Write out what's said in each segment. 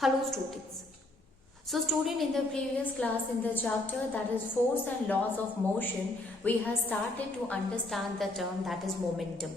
Hello students. So student, in the previous class in the chapter that is force and laws of motion, we have started to understand the term that is momentum.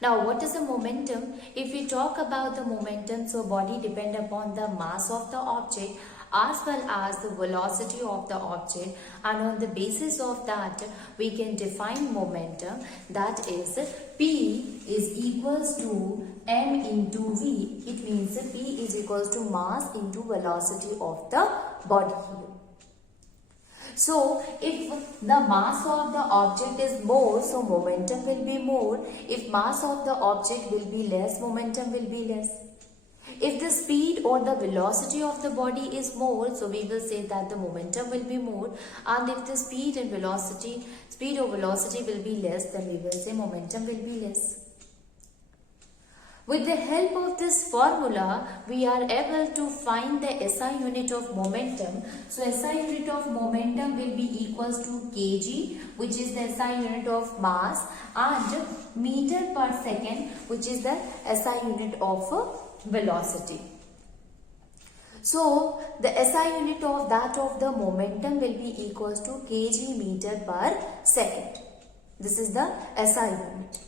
Now what is a momentum? If we talk about the momentum, so body depend upon the mass of the object as well as the velocity of the object, and on the basis of that we can define momentum, that is P is equals to m into v. It means P is equals to mass into velocity of the body here. So if the mass of the object is more, so momentum will be more. If mass of the object will be less, momentum will be less. If the speed or the velocity of the body is more, so we will say that the momentum will be more. And if the speed or velocity will be less, then we will say momentum will be less. With the help of this formula, we are able to find the SI unit of momentum. So SI unit of momentum will be equals to kg, which is the SI unit of mass, and meter per second, which is the SI unit of velocity. So the SI unit of that of the momentum will be equals to kg meter per second. This is the SI unit.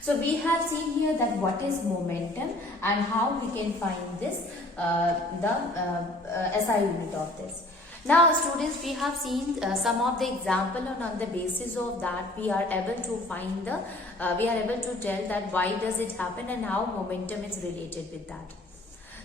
So we have seen here that what is momentum and how we can find this SI unit of this. Now students, we have seen some of the example, and on the basis of that we are able to find the we are able to tell that why does it happen and how momentum is related with that.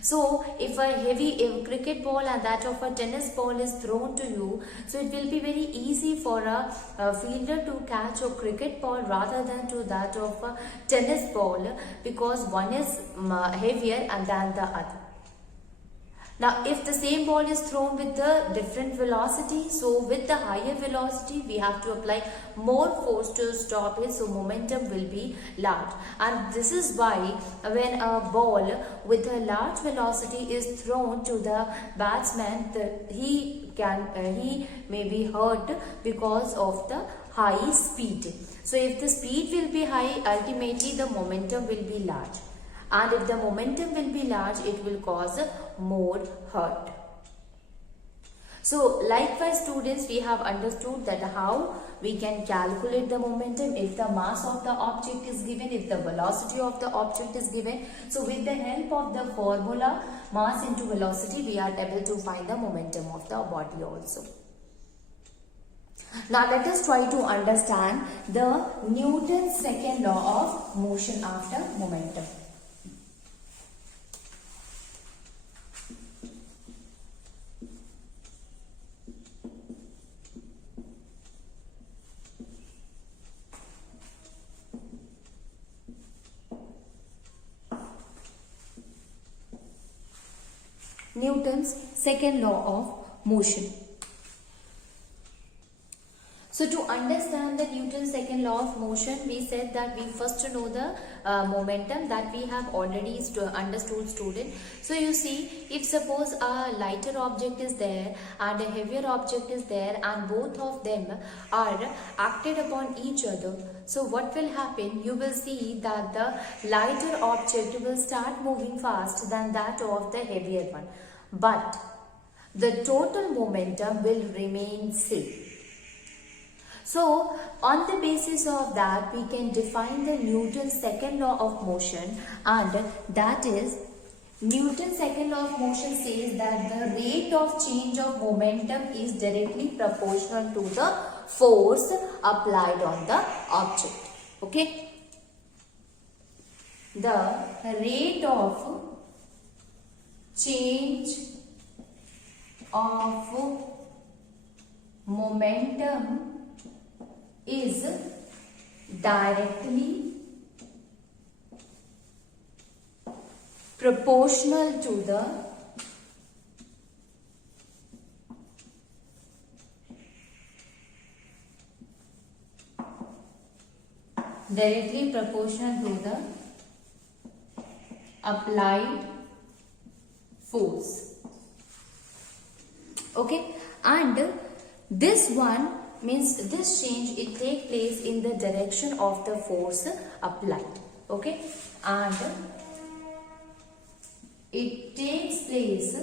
So if a cricket ball and that of a tennis ball is thrown to you, so it will be very easy for a fielder to catch a cricket ball rather than to that of a tennis ball, because one is heavier than the other. Now if the same ball is thrown with the different velocity, so with the higher velocity we have to apply more force to stop it, so momentum will be large. And this is why when a ball with a large velocity is thrown to the batsman, he may be hurt because of the high speed. So if the speed will be high, ultimately the momentum will be large. And if the momentum will be large, it will cause more hurt. So likewise students, we have understood that how we can calculate the momentum if the mass of the object is given, if the velocity of the object is given. So with the help of the formula mass into velocity, we are able to find the momentum of the body also. Now let us try to understand the Newton's second law of motion after momentum. Newton's second law of motion. So to understand the Newton's second law of motion, we said that we first know the momentum that we have already understood student. So you see, if suppose a lighter object is there and a heavier object is there and both of them are acted upon each other, so what will happen? You will see that the lighter object will start moving fast than that of the heavier one. But the total momentum will remain same. So on the basis of that, we can define the Newton's second law of motion, and that is Newton's second law of motion says that the rate of change of momentum is directly proportional to the force applied on the object. Okay? The rate of change of momentum is directly proportional to the applied force. Okay, and this one means this change, it take place in the direction of the force applied. Okay, and it takes place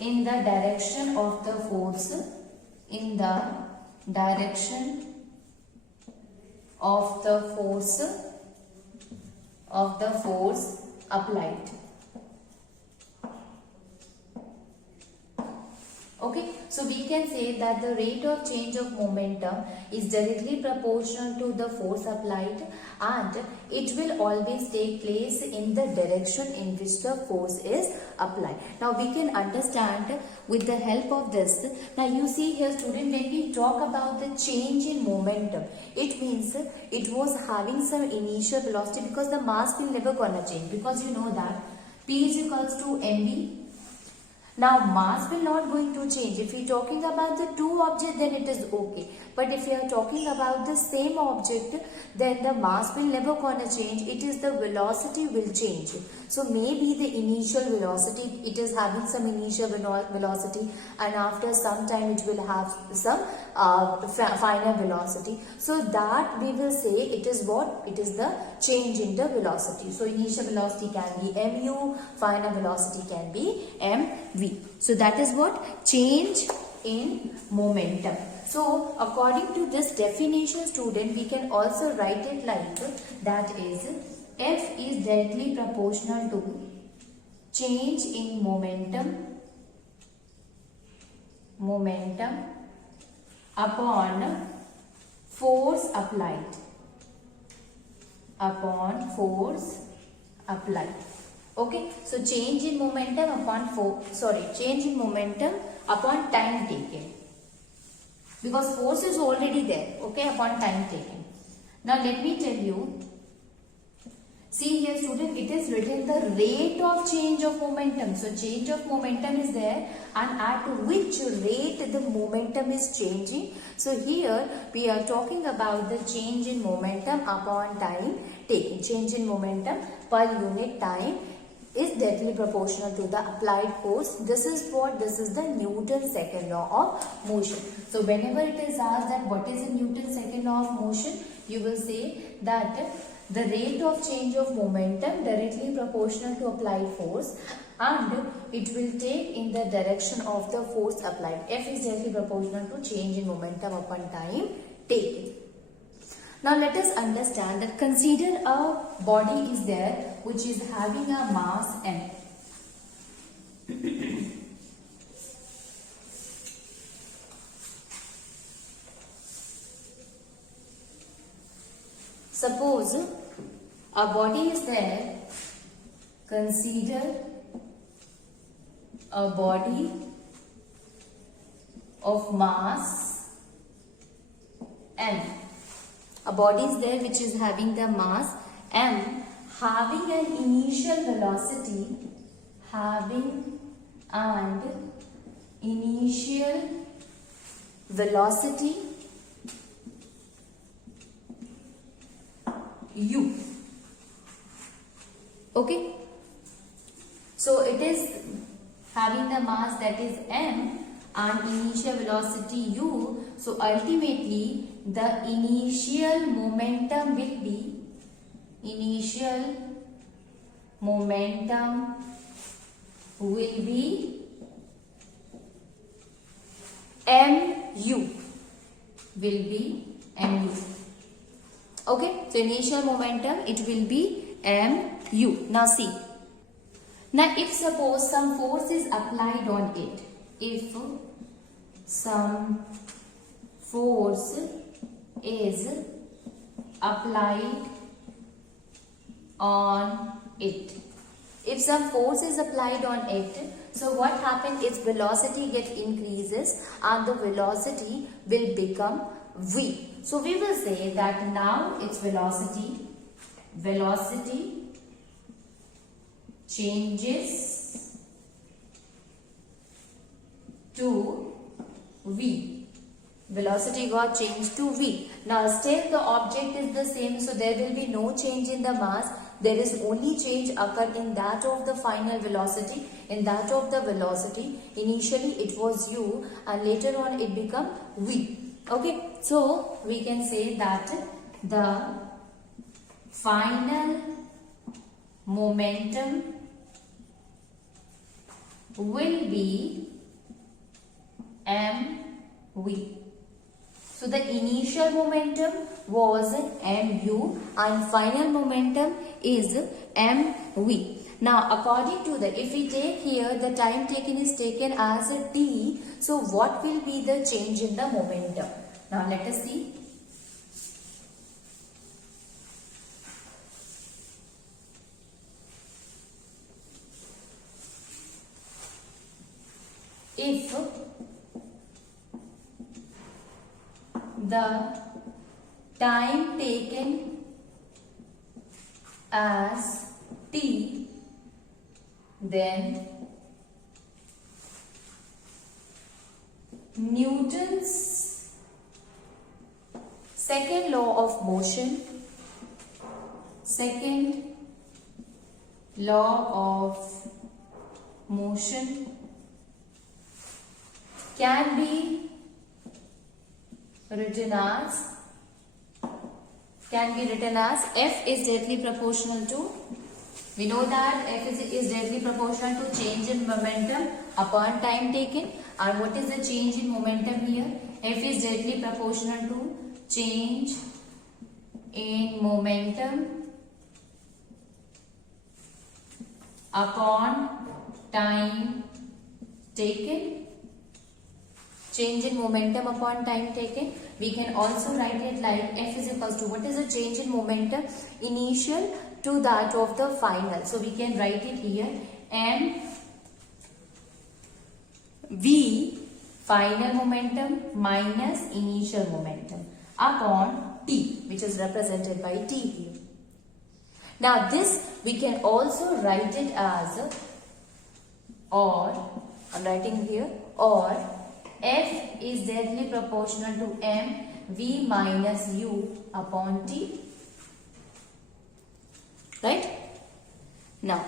in the direction of the force, in the direction of the force applied. Okay, so we can say that the rate of change of momentum is directly proportional to the force applied, and it will always take place in the direction in which the force is applied. Now we can understand with the help of this. Now you see here, student, when we talk about the change in momentum, it means it was having some initial velocity, because the mass will never gonna change, because you know that P is equals to mv. Now mass will not going to change. If we are talking about the two objects, then it is okay. But if we are talking about the same object, then the mass will never gonna change. It is the velocity will change. So maybe the initial velocity, it is having some initial velocity, and after some time it will have some final velocity. So that we will say it is what? It is the change in the velocity. So initial velocity can be mu, final velocity can be mv. So that is what? Change in momentum. So according to this definition, student, we can also write it like that is F is directly proportional to change in momentum upon force applied. Okay, so change in momentum upon time taken, because force is already there, okay, upon time taken. Now let me tell you, see here, student, it is written the rate of change of momentum. So change of momentum is there, and at which rate the momentum is changing. So here we are talking about the change in momentum upon time taken. Change in momentum per unit time is directly proportional to the applied force. This is what? This is the Newton's second law of motion. So whenever it is asked that what is the Newton's second law of motion, you will say that the rate of change of momentum directly proportional to applied force, and it will take in the direction of the force applied. F is directly proportional to change in momentum upon time taken. Now let us understand that consider a body is there which is having a mass m. Suppose a body is there, consider a body of mass m. A body is there which is having the mass m, having an initial velocity, u. Okay, so it is having the mass that is m and initial velocity u. So ultimately the initial momentum will be mu. Okay, so initial momentum, it will be mu. Now see, now if suppose some force is applied on it, if some force is applied on it, if some force is applied on it, so what happens? Its velocity gets increases and the velocity will become v. So we will say that now its velocity changes to v. Velocity got changed to v. Now still the object is the same, so there will be no change in the mass. There is only change occurred in that of the final velocity. In that of the velocity, initially it was u and later on it become v. Okay, so we can say that the final momentum will be mv. So the initial momentum was mu and final momentum is mv. Now according to the, if we take here the time taken is taken as a t, so what will be the change in the momentum? Now let us see. If the time taken as t, then Newton's second law of motion, second law of motion can be written as F is directly proportional to, we know that F is directly proportional to change in momentum upon time taken. And what is the change in momentum here? F is directly proportional to change in momentum upon time taken. Change in momentum upon time taken. We can also write it like F is equals to, what is the change in momentum initial to that of the final. So we can write it here, and V final momentum minus initial momentum upon T, which is represented by T here. Now this we can also write it as, or I'm writing here, or F is directly proportional to m v minus u upon t. Right? Now,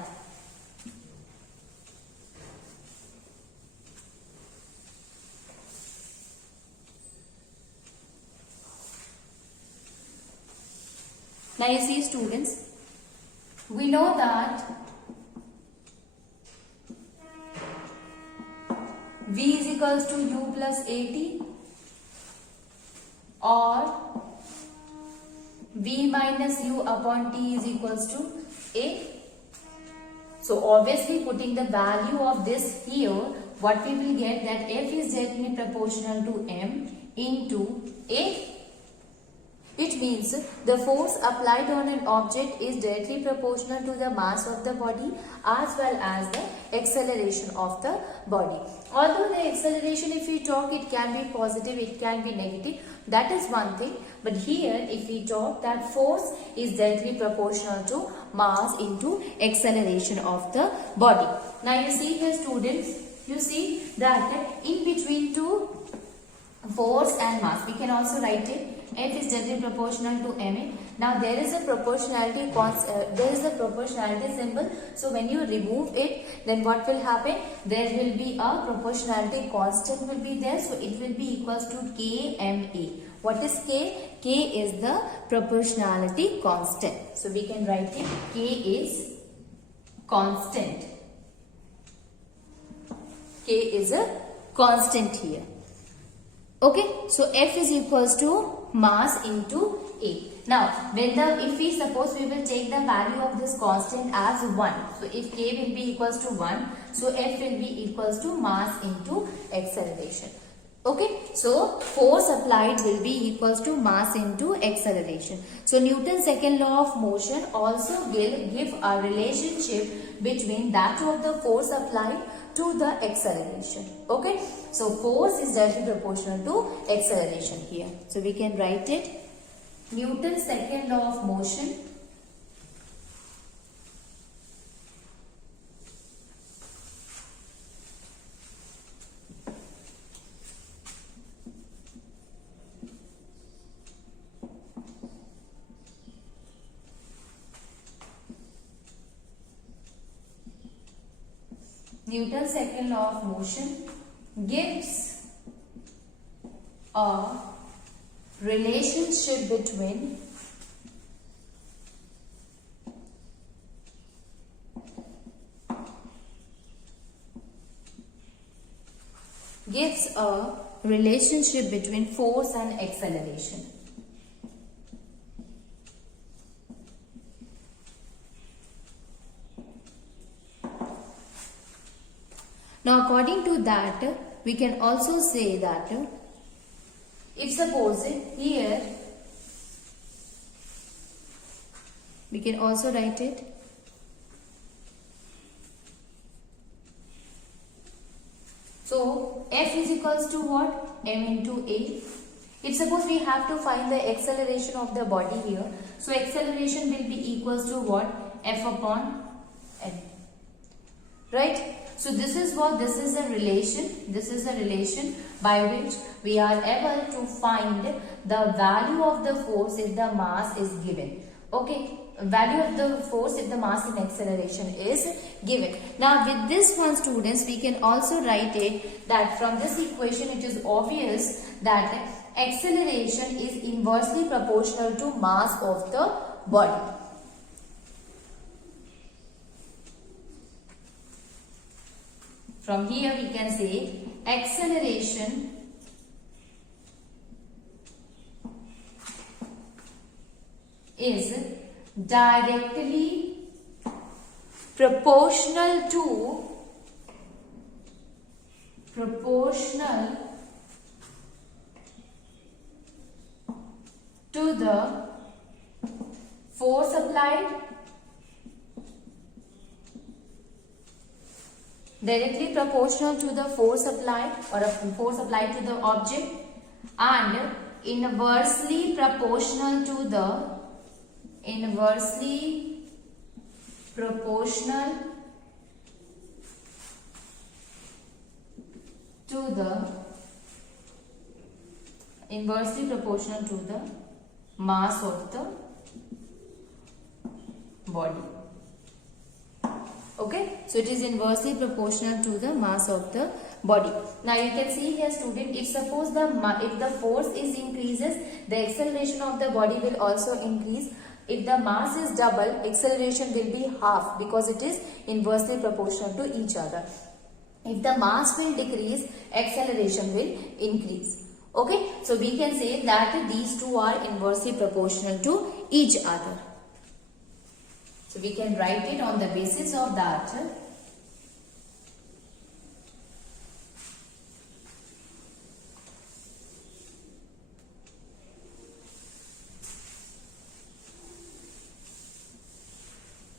you see students, we know that V is equals to u plus at, or V minus u upon t is equals to a. So obviously putting the value of this here, what we will get that F is directly proportional to m into a. It means the force applied on an object is directly proportional to the mass of the body as well as the acceleration of the body. Although the acceleration, if we talk, it can be positive, it can be negative. That is one thing. But here if we talk that force is directly proportional to mass into acceleration of the body. Now you see here students, you see that in between two force and mass, we can also write it F is directly proportional to ma. Now there is a proportionality symbol. So when you remove it, then what will happen? There will be a proportionality constant will be there. So it will be equals to kma. What is k? K is the proportionality constant. So we can write it k is constant. K is a constant here. Okay, so F is equals to mass into A. Now, if we suppose we will take the value of this constant as 1. So, if K will be equals to 1, so F will be equals to mass into acceleration. Okay, so force applied will be equals to mass into acceleration. So, Newton's second law of motion also will give a relationship between that of the force applied to the acceleration. Okay, so force is directly proportional to acceleration here. So we can write it Newton's second law of motion Newton's second law of motion gives a relationship between gives a relationship between force and acceleration. Now according to that, we can also say that if suppose here, we can also write it so F is equals to what? M into A. If suppose we have to find the acceleration of the body here, so acceleration will be equals to what? F upon M. Right? So this is what, this is a relation by which we are able to find the value of the force if the mass is given. Okay, value of the force if the mass in acceleration is given. Now with this one students, we can also write it that from this equation it is obvious that acceleration is inversely proportional to mass of the body. From here we can say acceleration is directly proportional to the force applied, directly proportional to the force applied or a force applied to the object, and inversely proportional to the mass of the body. Okay, so it is inversely proportional to the mass of the body. Now you can see here student, if suppose if the force is increases, the acceleration of the body will also increase. If the mass is double, acceleration will be half because it is inversely proportional to each other. If the mass will decrease, acceleration will increase. Okay, so we can say that these two are inversely proportional to each other. So we can write it on the basis of that.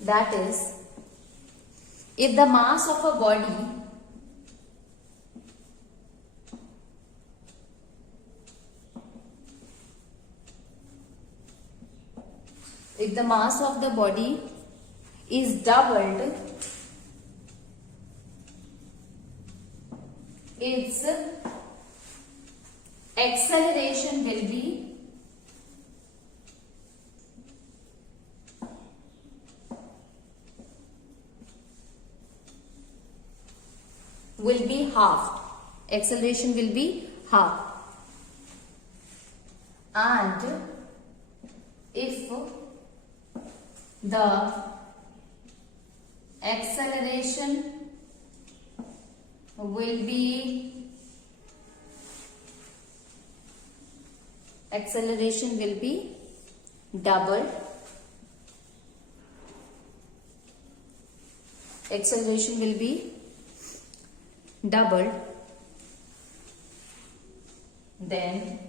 That is, if the mass of a body is doubled, its acceleration will be halved. Acceleration will be halved. And if the acceleration will be doubled, then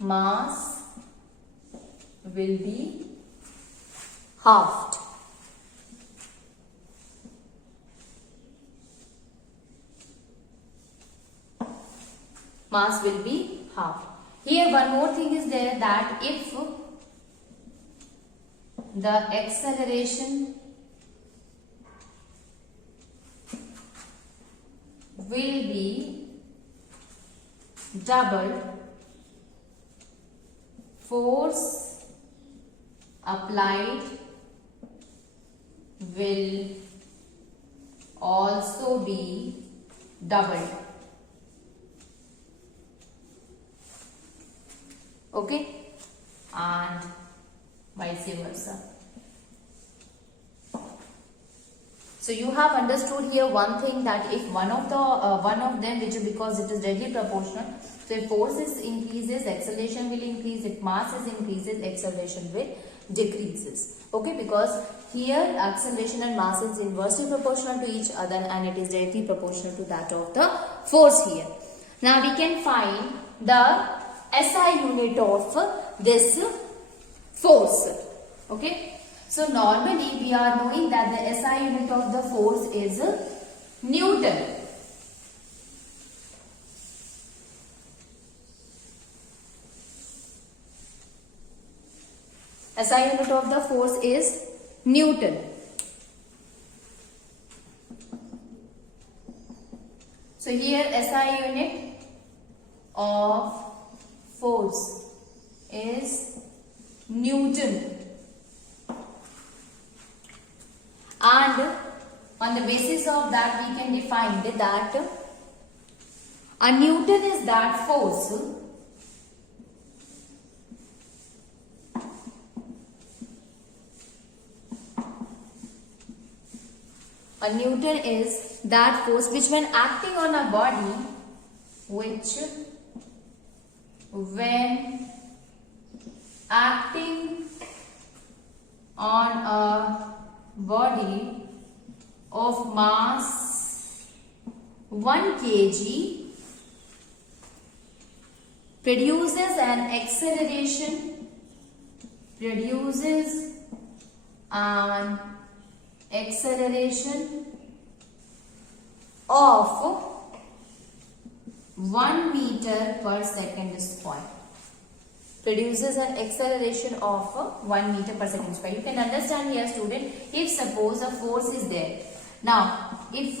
mass will be halved. Mass will be halved. Here one more thing is there, that if the acceleration will be doubled, force applied will also be doubled. Okay, and vice versa. So you have understood here one thing, that if one of them, which is because it is directly proportional, so if force is increases, acceleration will increase. If mass is increases, acceleration will decreases. Okay, because here acceleration and mass is inversely proportional to each other, and it is directly proportional to that of the force here. Now we can find the SI unit of this force. Okay. So normally we are knowing that the SI unit of the force is Newton. SI unit of the force is Newton. So here SI unit of force is Newton. And on the basis of that we can define that a Newton is that force which when acting on a body, of mass 1 kg produces an acceleration of 1 meter per second square. Produces an acceleration of 1 meter per second square. You can understand here, student, if suppose a force is there. Now, if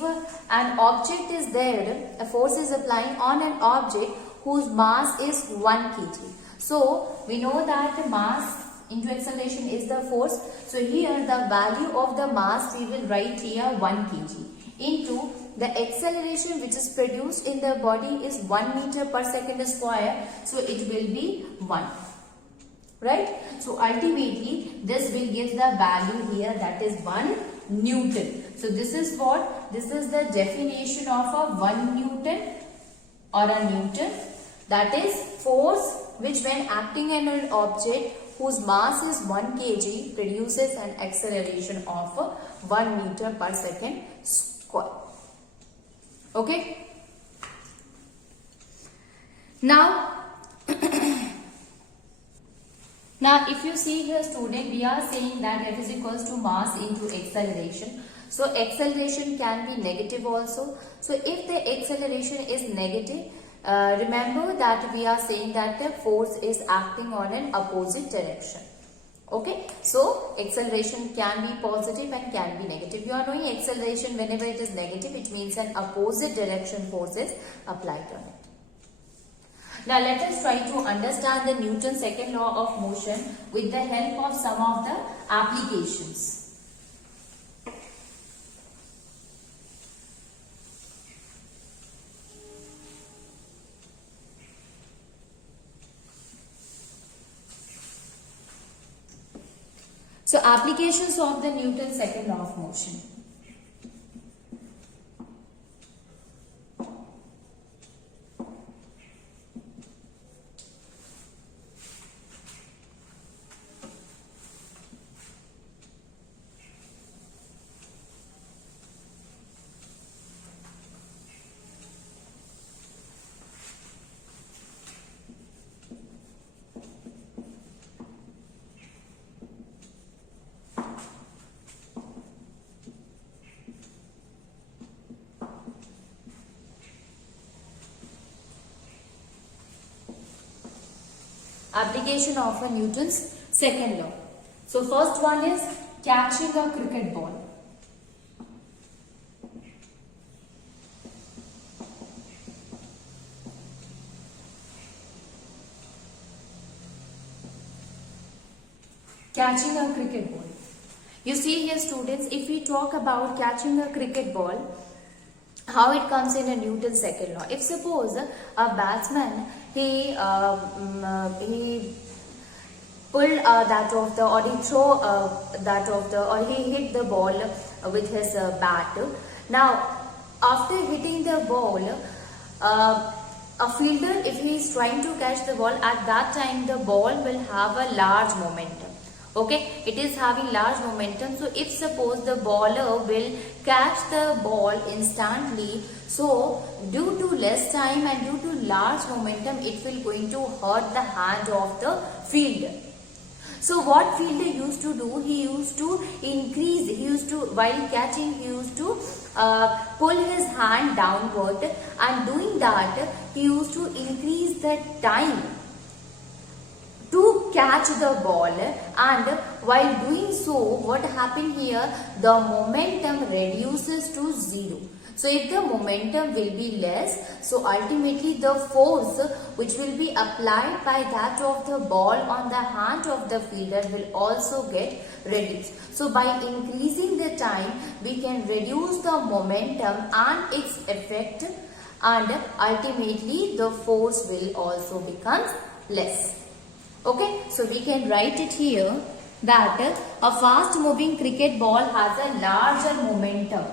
an object is there, a force is applying on an object whose mass is 1 kg. So, we know that mass into acceleration is the force. So, here the value of the mass we will write here 1 kg into the acceleration which is produced in the body is 1 meter per second square. So, it will be 1. Right? So, ultimately, this will give the value here, that is 1 Newton. So, this is what? This is the definition of a 1 Newton or a Newton. That is force which when acting on an object whose mass is 1 kg produces an acceleration of 1 meter per second square. Okay. Now, if you see here, student, we are saying that F is equals to mass into acceleration. So, acceleration can be negative also. So, if the acceleration is negative, remember that we are saying that the force is acting on an opposite direction. Okay, so acceleration can be positive and can be negative. You are knowing acceleration, whenever it is negative, it means an opposite direction force is applied on it. Now let us try to understand the Newton's second law of motion with the help of some of the applications. So, applications of the Newton's second law of motion. Application of a Newton's second law. So first one is catching a cricket ball. Catching a cricket ball. You see here, students, if we talk about catching a cricket ball, how it comes in a Newton's second law. If suppose a batsman, he pull that of the, or he throw that of the, or he hit the ball with his bat. Now after hitting the ball, a fielder, if he is trying to catch the ball, at that time the ball will have a large momentum. Okay, it is having large momentum. So if suppose the bowler will catch the ball instantly, so due to less time and due to large momentum, it will going to hurt the hand of the fielder. So what fielder used to do, he used to increase, he used to, while catching, he used to pull his hand downward, and doing that he used to increase the time to catch the ball, and while doing so, what happened here, the momentum reduces to 0. So if the momentum will be less, so ultimately the force which will be applied by that of the ball on the hand of the fielder will also get reduced. So by increasing the time, we can reduce the momentum and its effect, and ultimately the force will also become less. Okay, so we can write it here that a fast moving cricket ball has a larger momentum.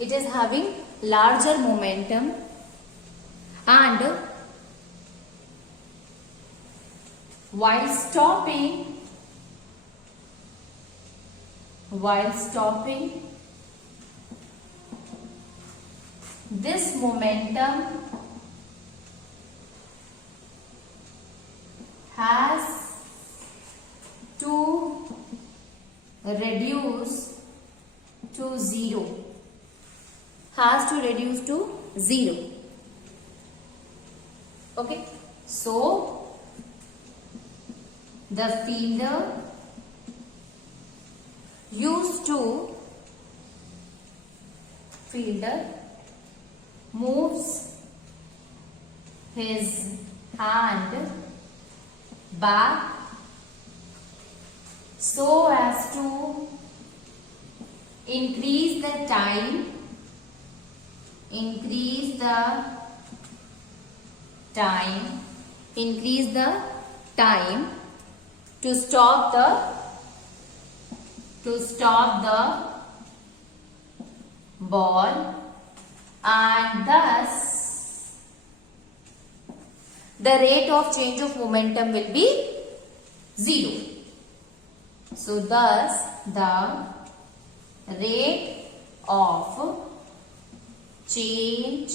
It is having larger momentum, and while stopping this momentum has to reduce to 0. Okay, so the fielder moves his hand back so as to increase the time to stop the ball, and thus the rate of change of momentum will be 0. So thus the rate of change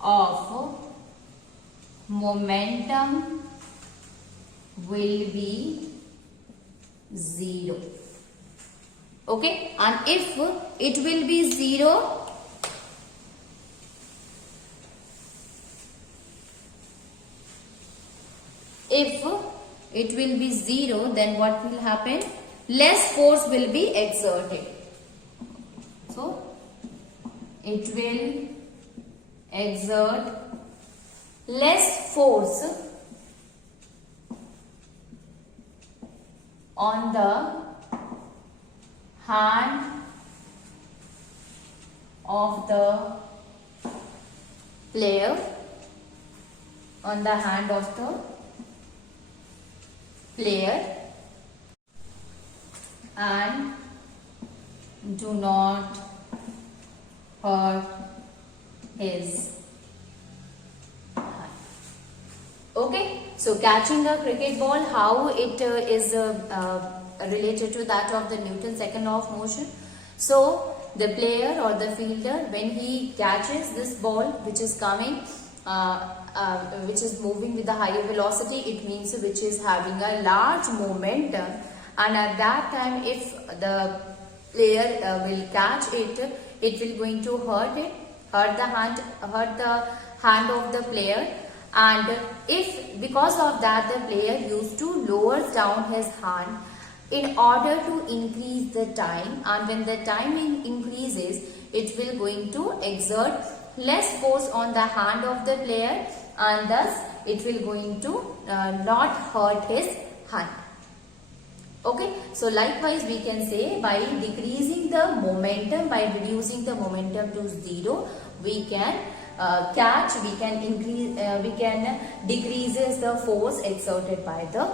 of momentum will be 0. Okay, and if it will be 0, then what will happen? Less force will be exerted. So it will exert less force on the hand of the player, and do not hurt his hand. Okay, so catching a cricket ball, how it is related to that of the Newton's second law of motion. So the player or the fielder, when he catches this ball which is coming, which is moving with a higher velocity, it means which is having a large momentum, and at that time if the player will catch it, it will going to hurt the hand of the player, and if because of that the player used to lower down his hand in order to increase the time, and when the time increases, it will going to exert less force on the hand of the player, and thus it will going to not hurt his hand. Okay, so likewise we can say by decreasing the momentum, by reducing the momentum to 0, we can we can decreases the force exerted by the